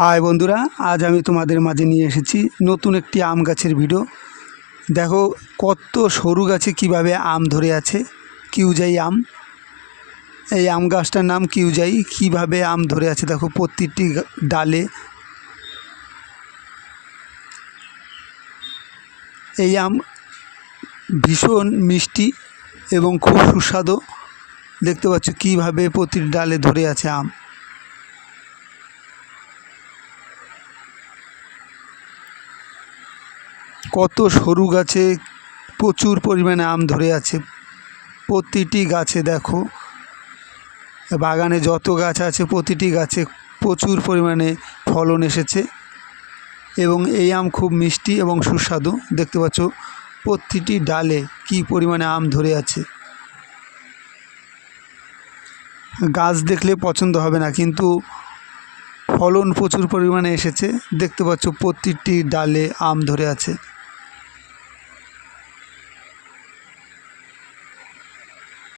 High বন্ধুরা, আজ আমি তোমাদের মাঝে নিয়ে এসেছি নতুন একটি আম গাছের ভিডিও। দেখো কত সরু গাছে কিভাবে আম ধরে আছে। কিউজাই আম, এই আম গাছটার নাম কিউজাই। কিভাবে আম ধরে আছে দেখো প্রতিটি ডালে। এই আম ভীষণ মিষ্টি এবং খুব সুস্বাদু। দেখতে পাচ্ছ কিভাবে প্রতিটি ডালে ধরে আছে আম। কত সরু গাছে প্রচুর পরিমাণে আম ধরে আছে। প্রতিটি গাছে দেখো, বাগানে যত গাছ আছে প্রতিটি গাছে প্রচুর পরিমাণে ফলন এসেছে এবং এই আম খুব মিষ্টি এবং সুস্বাদু। দেখতে পাচ্ছ প্রতিটি ডালে কি পরিমাণে আম ধরে আছে। গাছ দেখলে পছন্দ হবে না, কিন্তু ফলন প্রচুর পরিমাণে এসেছে। দেখতে পাচ্ছ প্রতিটি ডালে আম ধরে আছে।